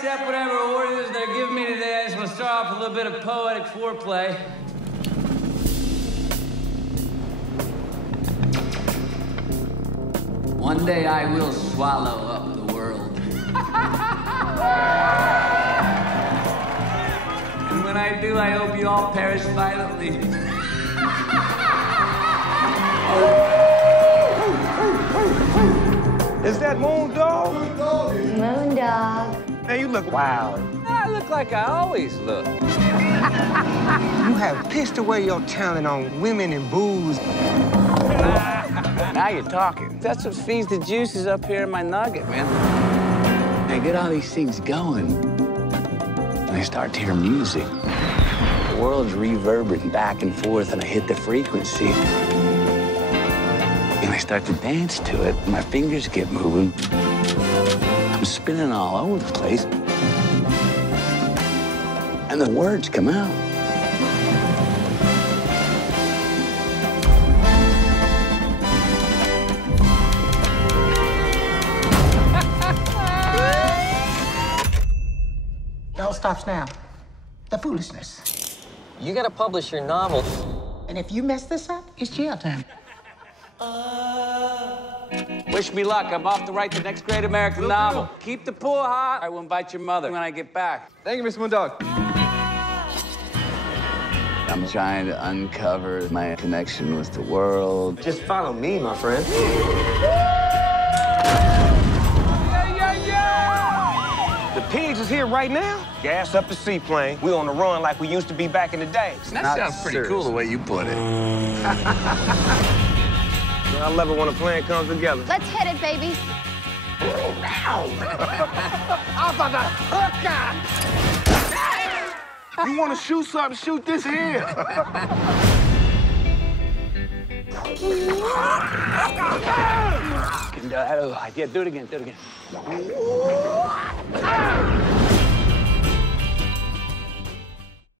accept whatever orders they're giving me today. I just want to start off with a little bit of poetic foreplay. One day I will swallow up the world. And when I do, I hope you all perish violently. Is that Moon Dog? Moon Dog. Man, you look wild. I look like I always look. You have pissed away your talent on women and booze. Now you're talking. That's what feeds the juices up here in my nugget, man. I get all these things going, and I start to hear music. The world's reverberating back and forth, and I hit the frequency. And I start to dance to it. My fingers get moving. I'm spinning all over the place. And the words come out. It all stops now. The foolishness. You gotta publish your novel. And if you mess this up, it's jail time. Wish me luck. I'm off to write the next great American novel. Keep the pool hot. I will invite your mother when I get back. Thank you, Mr. Moon Dog. I'm trying to uncover my connection with the world. Just follow me, my friend. The pigs is here right now. Gas up the seaplane. We on the run like we used to be back in the day. That sounds pretty cool the way you put it. I love it when a plan comes together. Let's hit it, baby. You want to shoot something, shoot this here. Yeah, do it again, do it again.